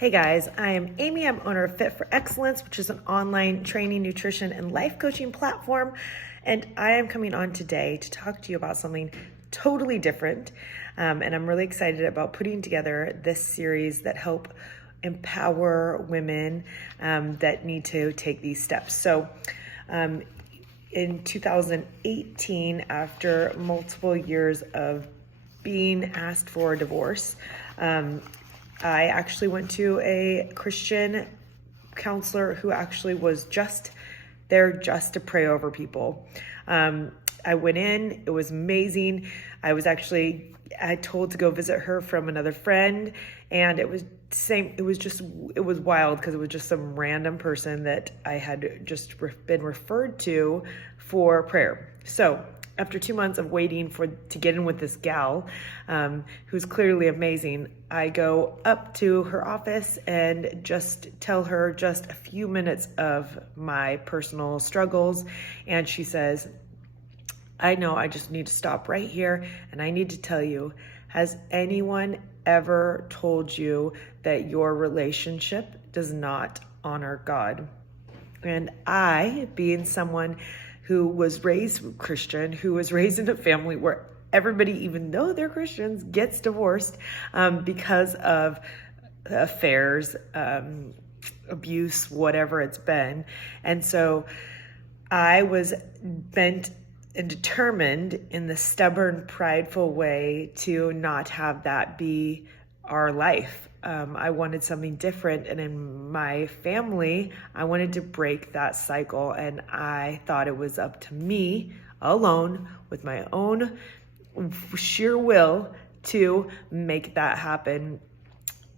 Hey guys, I am Amy. I'm owner of Fit for Excellence, which is an online training, nutrition, and life coaching platform. And I am coming on today to talk to you about something totally different. And I'm really excited about putting together this series that help empower women that need to take these steps. So in 2018, after multiple years of being asked for a divorce, I actually went to a Christian counselor who actually was just there just to pray over people. I went in, it was amazing. I was told to go visit her from another friend, and it was wild because it was just some random person that I had just been referred to for prayer. So after 2 months of waiting to get in with this gal, who's clearly amazing, I go up to her office and just tell her just a few minutes of my personal struggles. And she says, I know I just need to stop right here. And I need to tell you, has anyone ever told you that your relationship does not honor God? And I, being someone who was raised Christian, who was raised in a family where everybody, even though they're Christians, gets divorced because of affairs, abuse, whatever it's been. And so I was bent and determined in the stubborn, prideful way to not have that be our life. I wanted something different, and in my family, I wanted to break that cycle, and I thought it was up to me alone with my own sheer will to make that happen.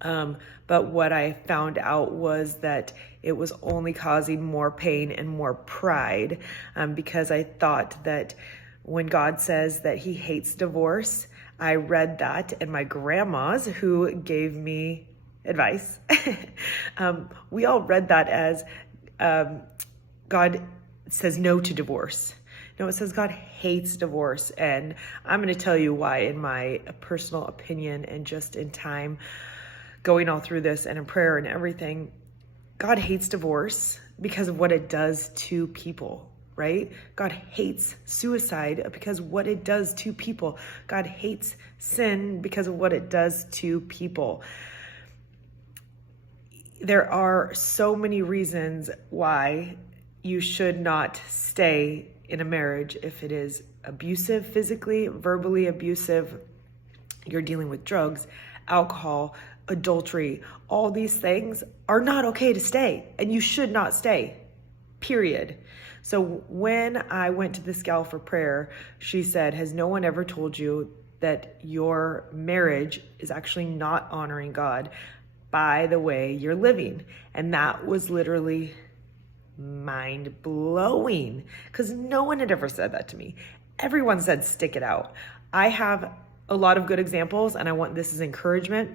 But what I found out was that it was only causing more pain and more pride, because I thought that when God says that he hates divorce, I read that, and my grandmas, who gave me advice, we all read that as God says no to divorce. No, it says God hates divorce. And I'm going to tell you why, in my personal opinion, and just in time going all through this and in prayer and everything. God hates divorce because of what it does to people. Right? God hates suicide because of what it does to people. God hates sin because of what it does to people. There are so many reasons why you should not stay in a marriage if it is abusive, physically, verbally abusive. You're dealing with drugs, alcohol, adultery. All these things are not okay to stay, and you should not stay, period. So when I went to this gal for prayer, she said, has no one ever told you that your marriage is actually not honoring God by the way you're living? And that was literally mind blowing, because no one had ever said that to me. Everyone said, stick it out. I have a lot of good examples, and I want this as encouragement.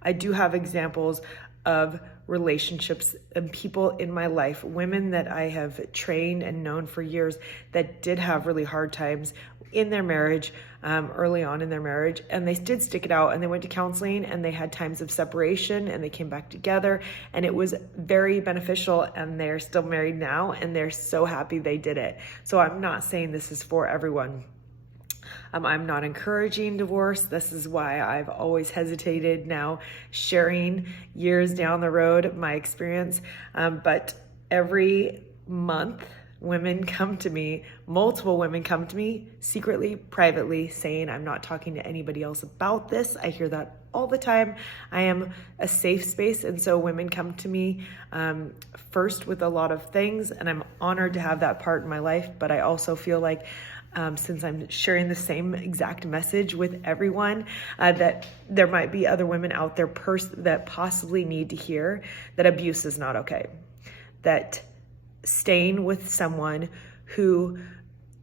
I do have examples of relationships and people in my life, women that I have trained and known for years that did have really hard times in their marriage, early on in their marriage, and they did stick it out, and they went to counseling, and they had times of separation, and they came back together, and it was very beneficial, and they're still married now, and they're so happy they did it. So I'm not saying this is for everyone. I'm not encouraging divorce. This is why I've always hesitated now sharing years down the road my experience. But every month, women come to me, multiple women come to me secretly, privately, saying, I'm not talking to anybody else about this. I hear that all the time. I am a safe space. And so women come to me first with a lot of things, and I'm honored to have that part in my life. But I also feel like since I'm sharing the same exact message with everyone, that there might be other women out there that possibly need to hear that abuse is not okay. That staying with someone who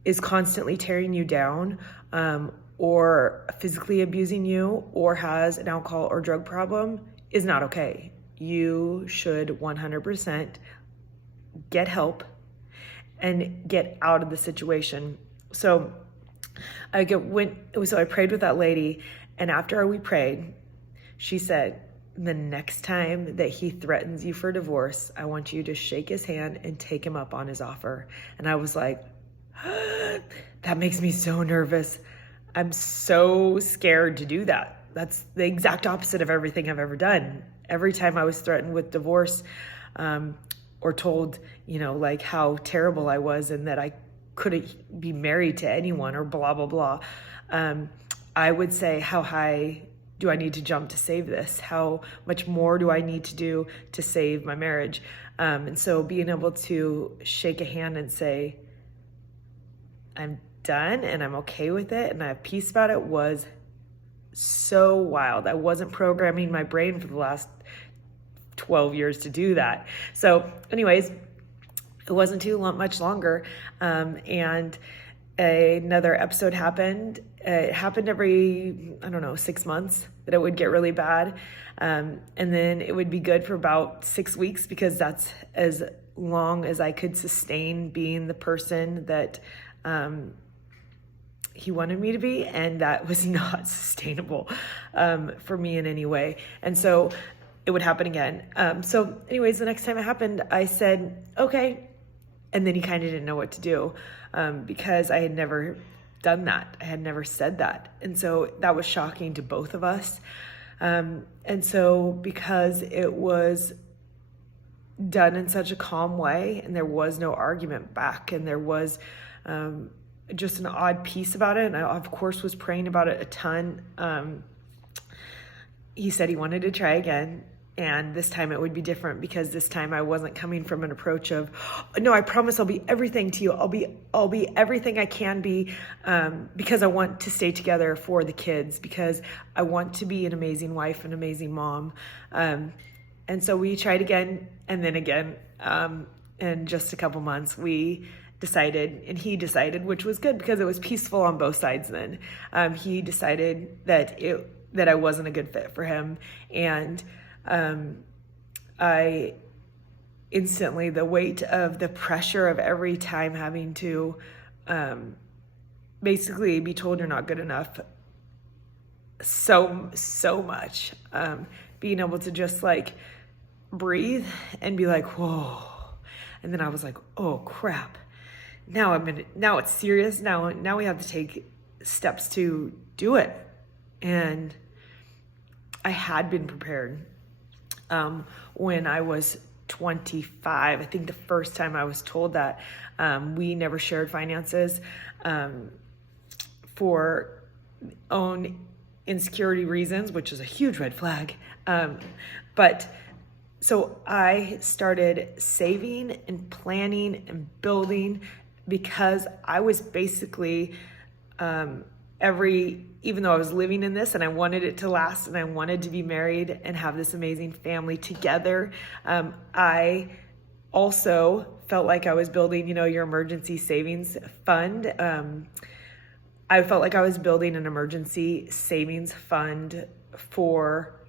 is constantly tearing you down, or physically abusing you, or has an alcohol or drug problem is not okay. You should 100% get help and get out of the situation. So I prayed with that lady, and after we prayed, she said, the next time that he threatens you for divorce, I want you to shake his hand and take him up on his offer. And I was like, that makes me so nervous. I'm so scared to do that. That's the exact opposite of everything I've ever done. Every time I was threatened with divorce, or told, like how terrible I was and that I couldn't be married to anyone or blah, blah, blah, I would say, how high do I need to jump to save this? How much more do I need to do to save my marriage? And so being able to shake a hand and say, I'm done and I'm okay with it and I have peace about it was so wild. I wasn't programming my brain for the last 12 years to do that. So anyways, it wasn't too much longer. And another episode happened. It happened every, 6 months that it would get really bad. And then it would be good for about 6 weeks because that's as long as I could sustain being the person that he wanted me to be. And that was not sustainable for me in any way. And so it would happen again. So anyways, the next time it happened, I said, okay. And then he kind of didn't know what to do because I had never done that. I had never said that. And so that was shocking to both of us. And so because it was done in such a calm way and there was no argument back and there was just an odd piece about it. And I, of course, was praying about it a ton. He said he wanted to try again. And this time it would be different because this time I wasn't coming from an approach of, no, I promise I'll be everything to you. I'll be everything I can be because I want to stay together for the kids, because I want to be an amazing wife, an amazing mom. And so we tried again and then again. In just a couple months, we decided, and he decided, which was good because it was peaceful on both sides then. He decided that I wasn't a good fit for him. And I instantly, the weight of the pressure of every time having to basically be told you're not good enough so much, being able to just like breathe and be like, whoa. And then I was like, oh crap, now it's serious. Now we have to take steps to do it. And I had been prepared. When I was 25, I think the first time I was told that, we never shared finances, for own insecurity reasons, which is a huge red flag. But so I started saving and planning and building because I was basically, even though I was living in this and I wanted it to last and I wanted to be married and have this amazing family together, I also felt like I was building, your emergency savings fund. I felt like I was building an emergency savings fund for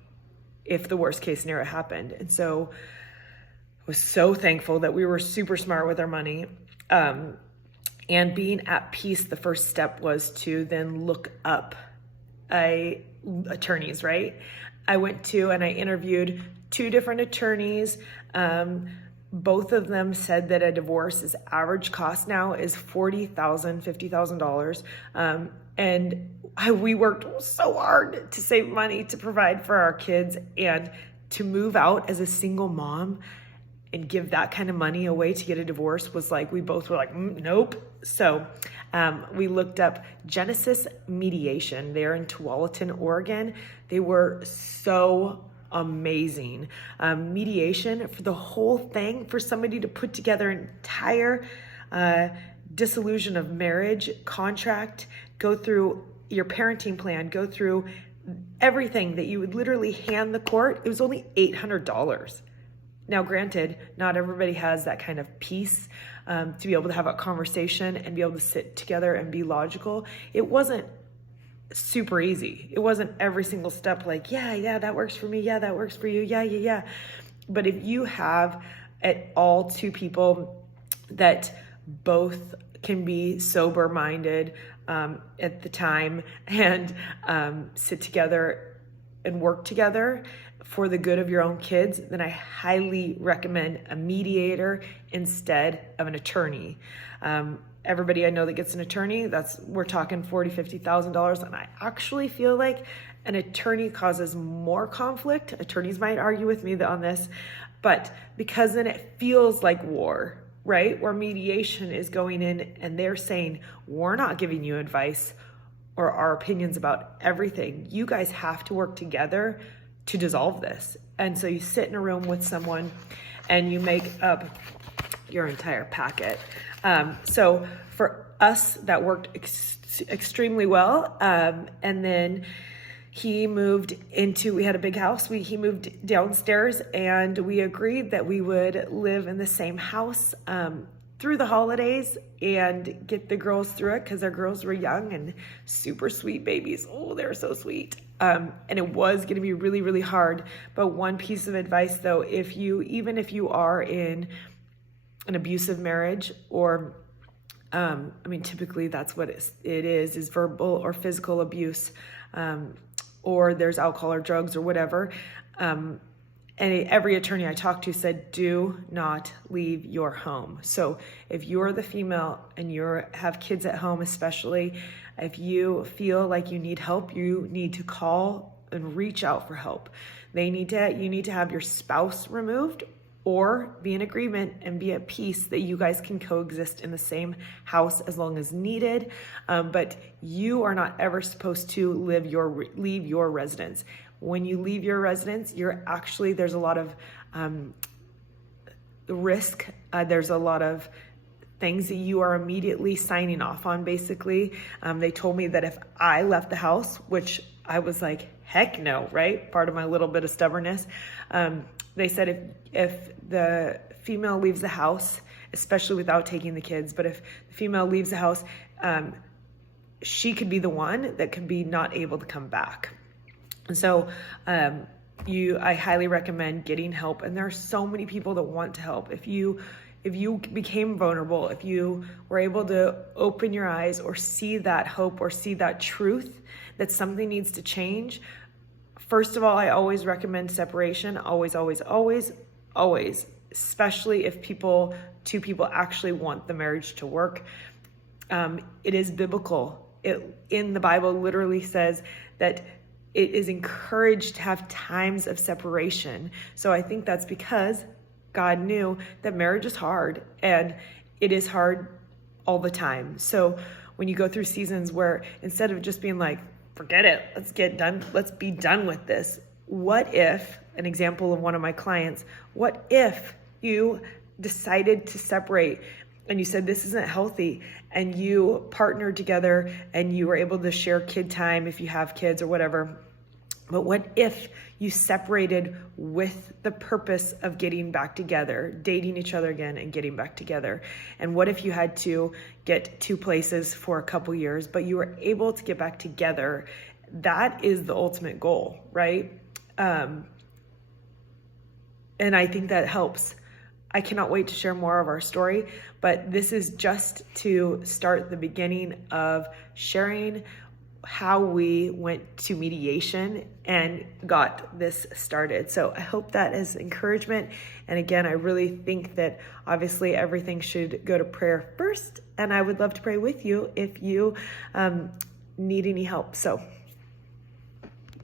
if the worst case scenario happened. And so I was so thankful that we were super smart with our money. And being at peace, the first step was to then look up attorneys, right? I went to and I interviewed 2 different attorneys. Both of them said that a divorce's average cost now is $40,000, $50,000. And we worked so hard to save money to provide for our kids and to move out as a single mom and give that kind of money away to get a divorce was like, we both were like, nope. So we looked up Genesis Mediation. They're in Tualatin, Oregon. They were so amazing. Mediation for the whole thing, for somebody to put together an entire dissolution of marriage contract, go through your parenting plan, go through everything that you would literally hand the court. It was only $800. Now, granted, not everybody has that kind of peace to be able to have a conversation and be able to sit together and be logical. It wasn't super easy. It wasn't every single step like, yeah, that works for me. Yeah, that works for you. Yeah. But if you have at all 2 people that both can be sober-minded at the time and sit together and work together, for the good of your own kids, then I highly recommend a mediator instead of an attorney. Everybody I know that gets an attorney, we're talking $40,000, $50,000, and I actually feel like an attorney causes more conflict. Attorneys might argue with me on this, but because then it feels like war, right? Where mediation is going in and they're saying, we're not giving you advice or our opinions about everything. You guys have to work together to dissolve this. And so you sit in a room with someone and you make up your entire packet. So for us, that worked extremely well. And then we had a big house. He moved downstairs and we agreed that we would live in the same house through the holidays and get the girls through it, because our girls were young and super sweet babies. Oh, they're so sweet. And it was going to be really, really hard. But one piece of advice though, even if you are in an abusive marriage, or typically that's what it is verbal or physical abuse, or there's alcohol or drugs or whatever. And every attorney I talked to said, do not leave your home. So if you're the female and you have kids at home, especially if you feel like you need help, you need to call and reach out for help. You need to have your spouse removed, or be in agreement and be at peace that you guys can coexist in the same house as long as needed. But you are not ever supposed to leave your residence. When you leave your residence, there's a lot of risk. There's a lot of things that you are immediately signing off on, basically. They told me that if I left the house, which I was like, heck no, right? Part of my little bit of stubbornness. They said if the female leaves the house, especially without taking the kids, but if the female leaves the house, she could be the one that could be not able to come back. And so I highly recommend getting help. And there are so many people that want to help. If you became vulnerable, if you were able to open your eyes or see that hope or see that truth that something needs to change, first of all, I always recommend separation. Always, always, always, always, especially if two people actually want the marriage to work. It is biblical. In the Bible literally says that it is encouraged to have times of separation. So I think that's because God knew that marriage is hard, and it is hard all the time. So when you go through seasons where instead of just being like, forget it, let's be done with this. What if, an example of one of my clients, what if you decided to separate and you said this isn't healthy, and you partnered together and you were able to share kid time if you have kids or whatever? But what if you separated with the purpose of getting back together, dating each other again and getting back together? And what if you had to get two places for a couple years, but you were able to get back together? That is the ultimate goal, right? And I think that helps. I cannot wait to share more of our story, but this is just to start the beginning of sharing how we went to mediation and got this started. So I hope that is encouragement. And again, I really think that obviously everything should go to prayer first. And I would love to pray with you if you need any help. So